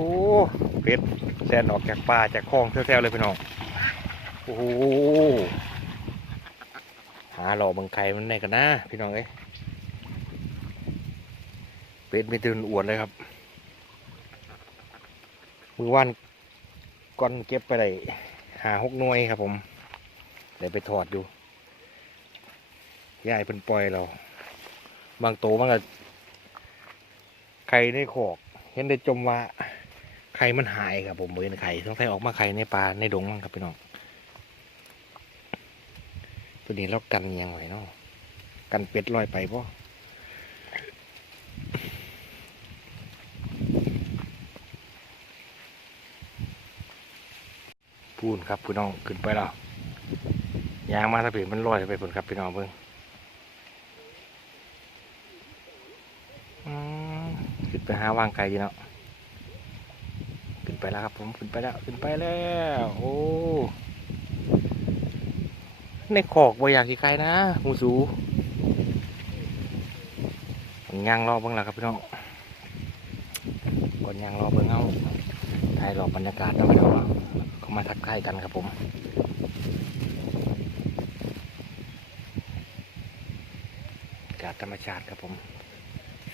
อ้เป็ดแซนออกจากป่าจากคลองแซวๆเลยพี่น้องโอ้โหหาหล่อบังไข่มันไหนกันนะพี่น้องเอ้ยเป็ดมีตื่นอวดเลยครับ มือว่านก้อนเก็บไปได้หาหกหน่วยครับผมเดี๋ยวไปถอดดูยายเป็นปล่อยเรา บางโตวมันก็ไข่ในขอก เห็นได้จมว่า ข่มันหายครับผมเห็นไข่ต้องใส่ออกมาไข่ในปลาในดงมั้งครับพี่น้องตัวนี้เรากันยังไงเนาะกันเป็ดลอยไปป่ะพูนครับพี่น้องขึ้นไปแล้วยางมาถ้าเปลี่ยนมันลอยไปผลครับพี่น้องเพิ่งอืมขึ้นไปหาวางไกลเนาะ ไปแล้วครับผมขึ้นไปแล้วขึ้นไปแล้วโอ้ในขอกบ่อยากกี่ไกลนะหมูสูผมย่างรอเบ้างแล้วครับพี่น้องก่อนย่างรอเบิ่งเอาถ่ายรอบบรรยากาศเนาะพี่น้องเนาเขามาทักทายกันครับผมอากาศธรรมชาติครับผม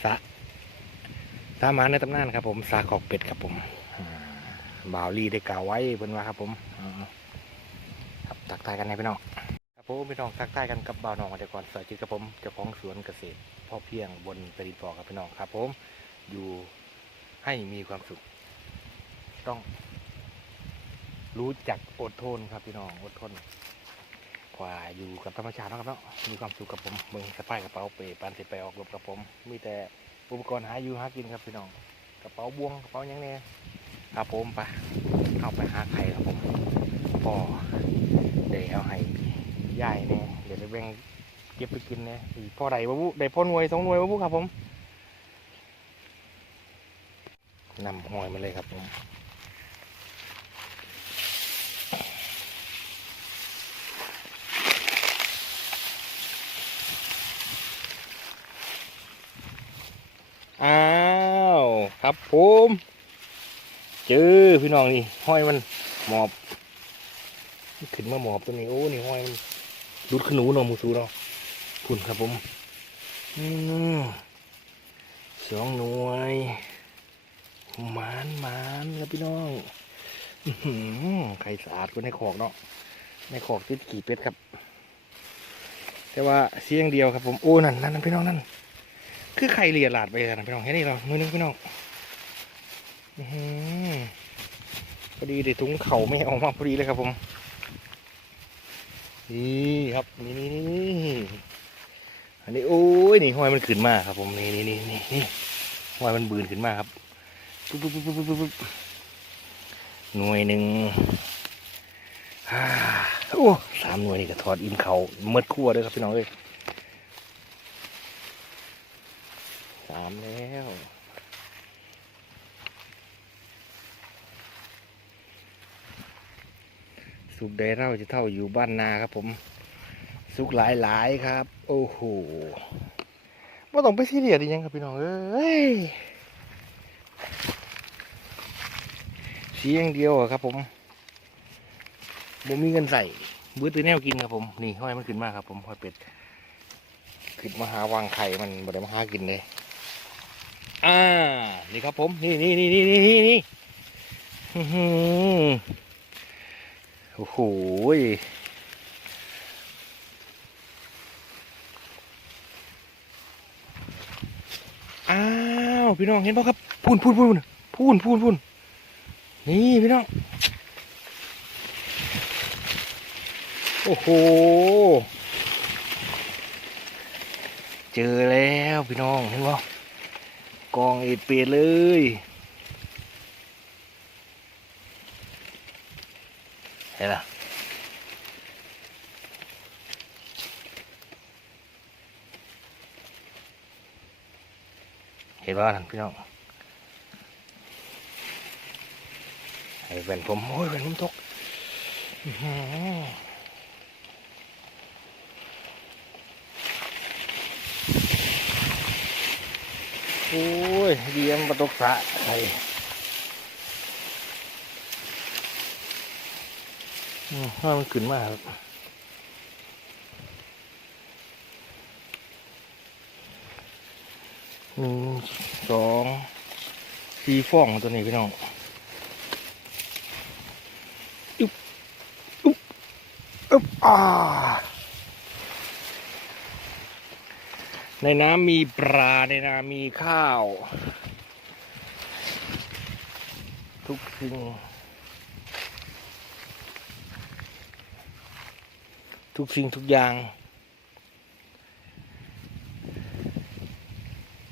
สะสามาในตำนานครับผมสาขอกเป็ดครับผม บ่าวลีได้กล่าวไว้เพิ่นว่าครับผมครับทักทายกันนะพี่น้องครับผมพี่น้องทักทายกันกับบ่าวน้องเดี๋ยวก่อนสวัสดีครับผมเจ้าของสวนเกษตรพ่อเพียงบนปรีปอครับพี่น้องครับผมอยู่ให้มีความสุข ต้อง รู้จักอดทนครับพี่น้องอดทนกว่าอยู่กับธรรมชาตินะครับเนาะมีความสุขกับผมเมืองสะพายกระเป๋าเปปานสิไปออกรบกับผม มีแต่อุปกรณ์หาอยู่หากินครับพี่น้องกระเป๋าบวงกระเป๋ายังเนี่ย ครับผมไปเข้าไปหาไข่ครับผมพ่อเดี๋ยวเอาให้ยายเนี่ยเดี๋ยวจะแบ่งเก็บไปกินเนี่ยอีพ่อใดวะบุได้พ่อหน่วยสองหน่วยวะบุครับผมนำหอยมาเลยครับผมอ้าว ครับผม เจอพี่น้องนี่ห้อยมันหมอบขึ้นมาหมอบตัวนี้โอ้นี่ห้อยมันดูดขนูเนาะมูสูเนาะคุณครับผมสองหน่วยมานมานครับพี่น้องไข่สะอาดกว่าในขอกเนาะในขอกติดกี่เป็ดครับ แต่ว่าเสียงเดียวครับผมโอ้นั่นนั่นนั่นพี่น้องนั่นคือไข่เลียหลาดไปนะพี่น้องแค่นี้เรามือนึงพี่น้องอื้อหือ พอดีเดี๋ยวถุงเข่าไม่ออกมาพอดีเลยครับผมนี่ครับนี่นี่นี่อันนี้โอ้ยนี่ห้อยมันขึ้นมาครับผมนี่นี่นี่นี่นี่ห้อยมันบืนขึ้นมาครับปุ๊บปุ๊บปุ๊บปุ๊บปุ๊บปุ๊บหน่วยหนึ่งฮ่าโอ้สามหน่วยนี่ก็ทอดอิ่มเขาเมื่อคั่วเลยครับพี่น้องเอ้ยสามแล้ว สุกได้เท่าจะเท่าอยู่บ้านนาครับ ผม สุกหลายหลายๆครับ โอ้โหว่าต้องไปซีเรียสอียังครับพี่น้องเอ้ยเสียงเดียวครับ ผมผมมีเงินใส่บื้อตือแนวกินครับผมนี่ห้อยมันขึ้นมากครับ ผมห้อยเป็ดขึ้นมาหาวางไข่มันบ่ได้มาหากินเลยอ่านี่ครับผม นี่นี่นี่นี่นี่นี่ โอ้โหอ้าวพี่น้องเห็นป่ะครับพูนพูนพูนพูนพูนพูนนี่พี่น้อง โอ้โห เจอแล้วพี่น้องเห็นป่ะกองเอเปดเลย เห็นละเห็นว่าทานพี่น้องไอ้แว่นผมโอ้ยแว่นผมตกโอ้ยเดียมประตกสะไอ้ อืมว่ามันขึ้นมากครับหนึ่งสองสี่ฟองตัวนี้พี่น้องอุ๊บอุ๊บอุ๊บอ่าในน้ำมีปลาในน้ำมีข้าว ทุกสิ่ง ทุกสิ่งทุกอย่าง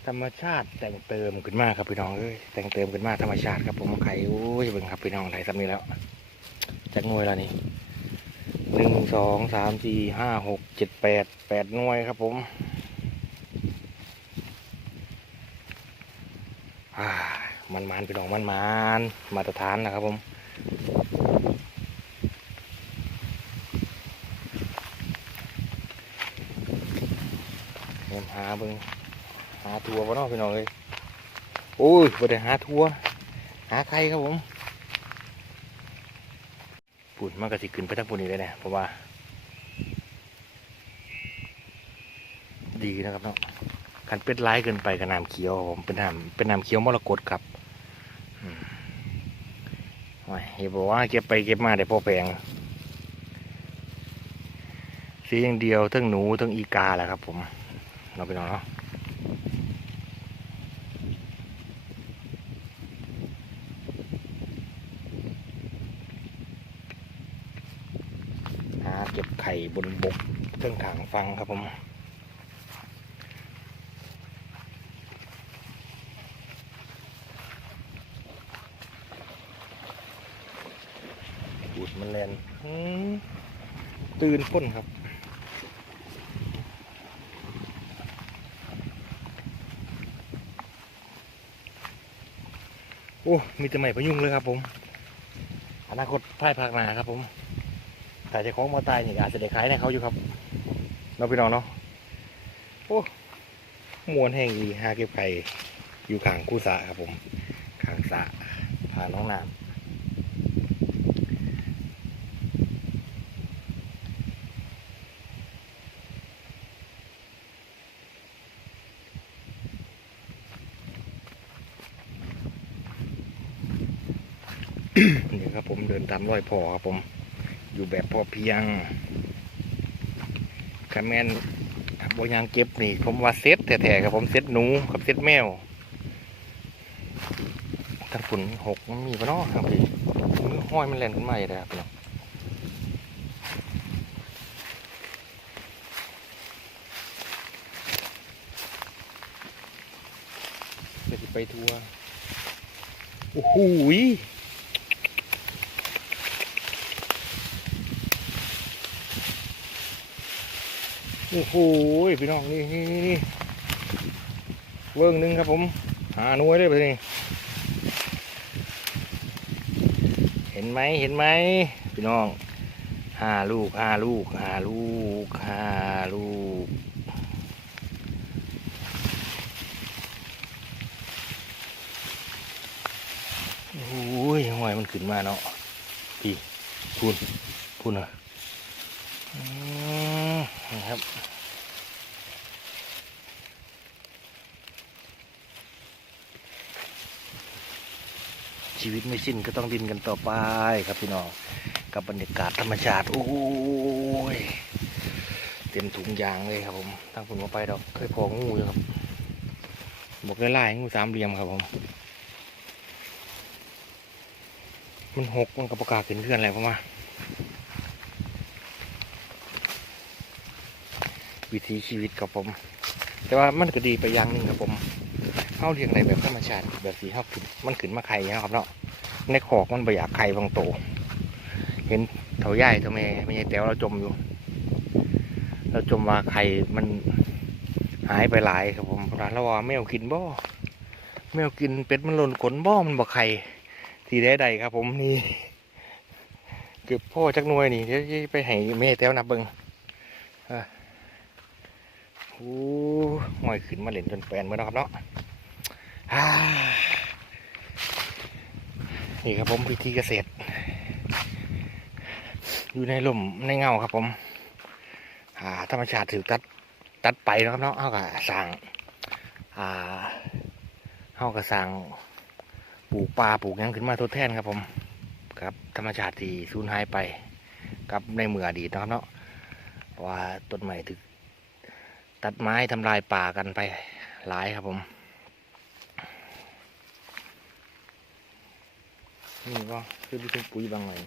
ธรรมชาติแต่งเติมขึ้นมากครับพี่น้องเอ้ยแต่งเติมขึ้นมากธรรมชาติครับผมไข่โอ้ยเบิ่งครับพี่น้องไทยสำนี้แล้วจากหน่วยแล้วนี่หนึ่งสองสามสี่ห้าหกเจ็ดแปดแปดหน่วยครับผมมันมันพี่น้องมันมันมาตรฐานนะครับผม เริ่มหาเบิ่งหาทัวร์บ่เนาะพี่น้องเอ้ยโอ้ยบ่ได้หาทัวร์หาใครครับผมปุ่นมันก็สิขึ้นไปทางปุ่นนี้เลยนะเพราะว่า ดีนะครับเนาะคันเป็ดร้ายเกินไปกับน้ำเขียวผมเป็นน้ำเป็นน้ำเขียวมรกตครับอืมโอ้ยบอกว่าเก็บไปเก็บมาได้พอแพงสีอย่างเดียวทั้งหนูทั้งอีกาแหละครับผม เราไปนอนเนาะหาเก็บไข่บนบกเครื่องทางฟังครับผมปูดมันแลนตื่นพ้นครับ โอ้มีแต่ไม้พยุงเลยครับ ผม อนาคตพ่ายภาคหนาครับ ผมแต่จะของมาตายนี่อาจจะได้ขายในเขาอยู่ครับเราไปนอนเนาะโอ้มวนแห้งดีหาเก็บไข่อยู่ข้างคู่สะครับผมข้างสะผ่านน้องน้ำ นี่ครับผมเดินตามรอยพ่อครับผม อยู่แบบพอเพียงคาแมนบยางเก็บนี่ ผมว่าเซ็ตแท้ๆครับผมเซ็ตหนูกับเซ็ตแมวทั้งฝุ่นหกมันมีปะเนาะครับพี่มือห้อยมันแล่นขึ้นมาอยู่เลยครับพี่น้องเดี๋ยวสิไปทัวร์โอ้โห โอ้โหพี่น้องนี่นี่นี่นเวิ้งหนึ่งครับผม หาหน่วยเลยไปนี่เห็นไหมเห็นไหมพี่น้องห้าลูกห้าลูกห้าลูกห้าลูกโอ้ยหอยมันขึ้นมาเนาะพี่พูนพูนอะ นะครับ ชีวิตไม่สิ้นก็ต้องดินกันต่อไปครับพี่น้องกับบรรยากาศธรรมชาติโอ้ยเต็มถุงยางเลยครับผมตั้งคุณมาไปดอกเคยพองูอยู่ครับบอกได้ไล่งูสามเหลี่ยมครับผม มันหกมันกับประกาศขึ้นเพื่อนอะไรเพระว่า วิถีชีวิตครับผม แต่ว่ามันก็ดีไปอย่างหนึ่งครับผมเข้าเลี้ยงในแบบธรรมชาติแบบสีเข้าขึ้นมันขึ้นมาไข่นะครับเนาะในขอกมันใบอยากไข่บางโต เห็นเถาใหญ่ทำไมไม่ใช่แต้วเราจมอยู่ เราจมว่าไข่มันหายไปหลายครับผมเราว่าแมวกินบ่แมวกินเป็ดมันหล่นขนบ่มันบ่ไข่ทีใดใดครับผมนี่เก็บพ่อจักหน่วยนี่เดี๋ยวจะไปให้แม่แต้วนับเบิง โอ้หอยขึ้นมาเล่นจนแปลนเมื่อนะครับเนาะอ่านี่ครับผมวิธีเกษตร อยู่ในลมในเงาครับผมธรรมชาติถือตัดตัดไปนะครับเนาะเขาก็สร้างอ่าเขาก็สร้างปลูกป่าปลูกยังขึ้นมาทดแทนครับผมครับธรรมชาติที่สูญหายไปกับในเมืออดีตนะครับเนาะเพราะว่าต้นไม้ถึก ตัดไม้ทำลายป่ากันไปหลายครับผมนี่ก็คือที่ปุ๋ยบางหน่อย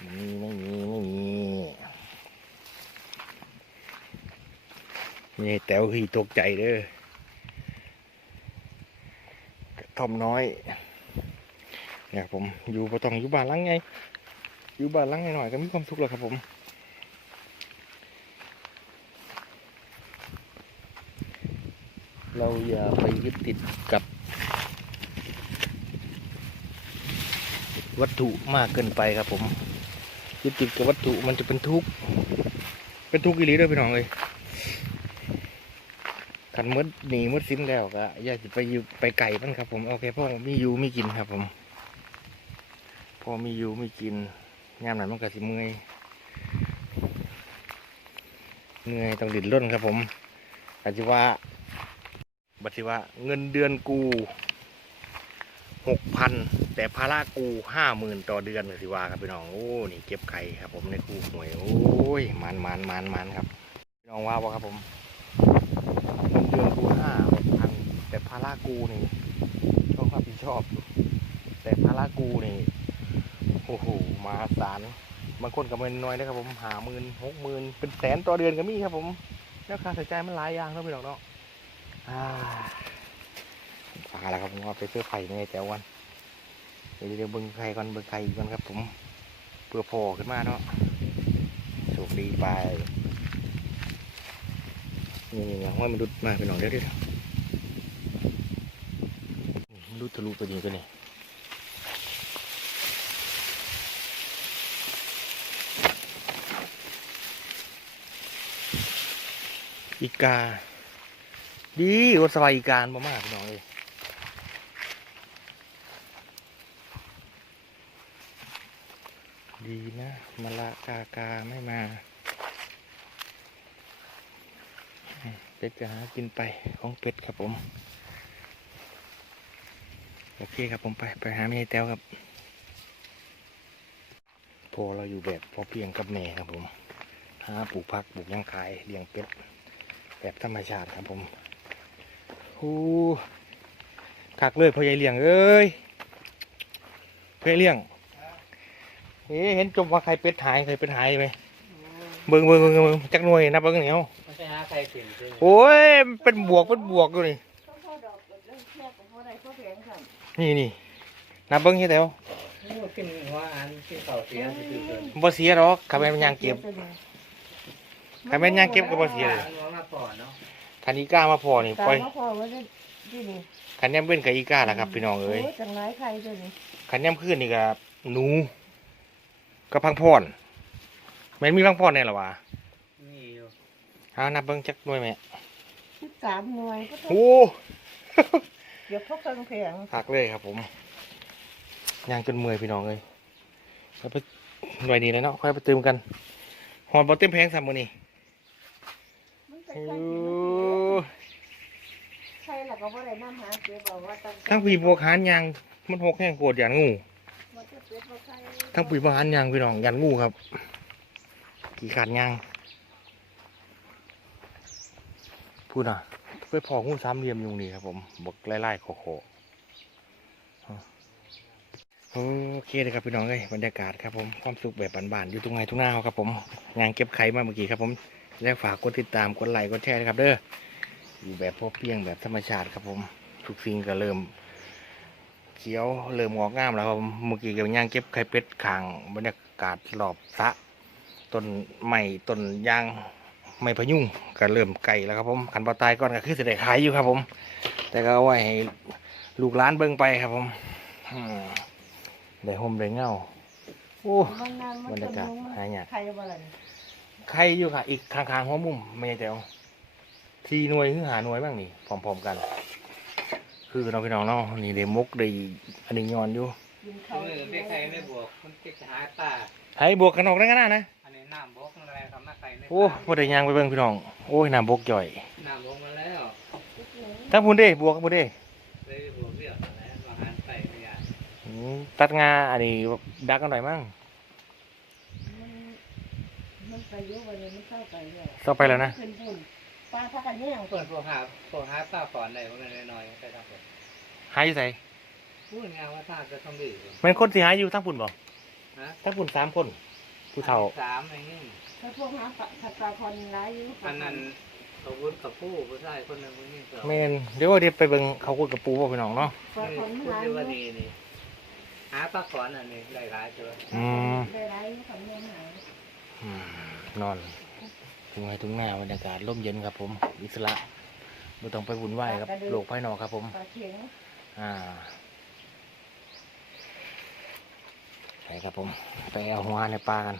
ไม่มีไม่มีไม่มีมีแต๋วขี่ตกใจเด้อกระท่อมน้อยเนี่ยผมอยู่ประตองอยู่บ้านลังไง อยู่บ้านลังหน่อยก็มีความสุขแล้วครับผม เราอย่าไปยึดติดกับวัตถุมากเกินไปครับผมยึดติดกับวัตถุมันจะเป็นทุกข์เป็นทุกข์อีหลีด้วยพี่น้องเลยขันมดหนีมดสิ้นแล้วก็อย่าจะไปอยู่ไปไก่มันครับ ผมโอเคพ่อมีอยู่มีกินครับ ผมพอมีอยู่มีกินยามไหนมันก็สิเมื่อยเหนื่อยต้องดิ้นรนครับผมอาจจะว่า บัดสิว่าเงินเดือนกูหกพันแต่ภาระกูห้าหมื่นต่อเดือนสิว่าครับพี่น้องโอ้นี่เก็บไข่ครับ ผมในคูห่วยโอ้ยมันมันมันมันครับพี่น้องว่าบ่ครับผมเงินเดือนกูห้าหกพันแต่ภาระกูนี่ต้องรับผิดชอบดูแต่ภาระกูนี่โอ้โหมาศาลบางคนก็ไม่น้อยนะครับผมหาหมื่นหกหมื่นเป็นแสนต่อเดือนก็มีครับผมแล้วค่าใช้จ่ายมันหลายอย่างเนาะพี่น้องเนาะ ปลาแล้วครับผมเอาไปเสื้อไผ่ในแต่วันเดี๋ยวเดี๋ยวบิ้งไข่ก่อนเบิ้งไข่อีกก่อนครับ ผมเพื่อโผล่ขึ้นมาเนาะโชคดีไปนี่นี่ห้อยมันดุดมาไปหนอยเดี๋ยวเดี๋ยวมันดุดทะลุไปดีกันนี่อีกา ดีรถสบายอีการบ่มากพี่น้องเลยดีนะมาละกากาไม่มาเป็ดจะหากินไปของเป็ดครับผม โอเคครับผมไป ไปหาแม่แต้วครับ พอเราอยู่แบบพอเพียงกับแม่ครับผมหาปลูกผักปลูกยังขายเลี้ยงเป็ด แบบธรรมชาติครับผม ฮูคักเลยพ่อใหญ่เลี้ยงเอ้ยพ่อใหญ่เลี้ยงเอ๊ะเห็นจมว่าใครเป็ดหายใครเป็ดหายไหมเบิ่งเบิ่งเบิ่งเบิ่งจักหน่วยนับเบิ่งเหนียวไม่ใช่หาใครสินใช่ไหมโอ้ยมันเป็นบวกเป็นบวกอยู่นี่เขาเข้าดอกเรื่องแค่ของเขาได้เขาแพงค่ะนี่นี่นับเบิ่งเฮ็ดแล้วนี่ขึ้นหัวอันขึ้นเข่าเสียสิคือเกินบ่เสียหรอกขับแม่นยางเก็บขับแม่นยางเก็บก็บ่เสียเลย อันน้องมาก่อนเนาะคันอีก้ามาพอนี่ตาปล่อยมมาพอว่าจะที่นี่คันแนมเป็นกับอีก้าล่ะครับพี่น้องเอ้ยโจังไรใครตัวนี้คันแนมขึ้นนี่ก็หนูกับพังพรแม่นมีพังพรแน่ล่ะวะนี่อยู่เอานับเบิ่งจักหน่วยแม่สิบสามหน่วยก็ต้องโอ้ เดี๋ยวเขาเพิ่งแพงพักเลยครับผมย่างจนเมื่อยพี่น้องเลยแล้วไปหน่วยนี้แล้วเนาะค่อยไปเติมกันหอนบอเต็มแพงสามมือนี่มันก็โอ้ใช่ใช่แล้ว ก็บ่ได้น้ำหาเก็บเอาว่าตั้งทั้งปีบวกหานยางมันหกแห้งโกรธยันงู มันจะเป็ดว่าใช่ทั้งปีบวกหานยางพี่น้องยันงูครับ กี่ขาดยางพูดอะไปพองูสามเหลี่ยมอยู่นี่ครับผมบอกไล่ๆโคๆโอเคเลยครับพี่น้องเอ้ยบรรยากาศครับผมความสุขแบบบานๆอยู่ตรงไหนทุ่งหน้าเขาครับผมงานเก็บไข่มาเมื่อกี้ครับผมแล้วฝากกดติดตามกดไลค์กดแชร์นะครับเด้อ อยู่แบบพอเพียงแบบธรรมชาติครับผม ทุกสิ่งก็เริ่มเขียวเริ่มงอกงามแล้วครับผมเมื่อกี้ก็ย่างเก็บไข่เป็ดขางบรรยากาศรอบสระต้นไม้ต้นยางไม้พะยุงก็เริ่มไก่แล้วครับผมขันปลาตายก่อนก็คือจะได้ขายอยู่ครับผม แต่ก็เอาไว้ให้ลูกหลานเบิ่งไปครับผมอืมได้ห่มได้เงาโอ้บางนานมันบรรยากาศหายากใครบ่ล่ะนี่ใครอยู่ค่ะ อีกข้างๆหัวมุมไม่ใช่แถว ทีหน่วยคือหาหน่วยบ้างนี่พร้อมๆกัน คือน้องพี่น้องเนาะนี่เดมกได้อันนี้ย้อนอยู่กินเขาเขาเออไม่ใครไม่บวกมันติดหาตาไผบวกกันออกได้กันนะนะอันนี้น้ำบกอะไรทำมาใครไม่โอ้บ่ได้ยางไปเบิ่งพี่น้องโอ้ยน้ำบกจ่อยน้ำบกมาแล้วทั้งพุ่นเด้บวกกับพุ่นเด้เลยบวกเรียกแล้วมาหารใส่ไม่ยากอืมตัดงาอันนี้ดักกันหน่อยมั้งมันมันไปเยอะวันนี้มันเข้าไปเลยเข้าไปแล้วนะขึ้นบุญ ป้าพักกันแย่งเปิดพวกหาพวกหาตาก่อนได้พวกนั้นน้อยๆใช่ครับผมหายอยู่ไสพูดงานว่าตาจะต้องดื้อแม่นคนสิหายอยู่ทั้งพุ่นบ่ฮะทั้งพุ่นสามคนผู้เฒ่า สามอย่างนี้ถ้าพวกหาปะผัดปลาคอนร้ายอยู่อันนั้นเขาวุ้นกับผู้ผู้ชายคนหนึ่งคนนี้สองแม่นเดี๋ยวเดี๋ยวไปเบิ่งเขาคุยกับปูบ่พี่น้องเนาะ ปลาคอนพูดร้ายได้อยู่ว่าดีนี่หาปลาก่อนอันนี้ได้หลายตัวอืม ได้ร้ายอยู่คำนี้หายอืมนอน ถึงไห้ถึงหน้าบรรยากาศร่มเย็นครับ ผมอิสระไม่ต้องไปวุ่นวายกับโลกภายนอกครับ ผมอ่าใช่ครับผม ไปเอาหัวในปลากัน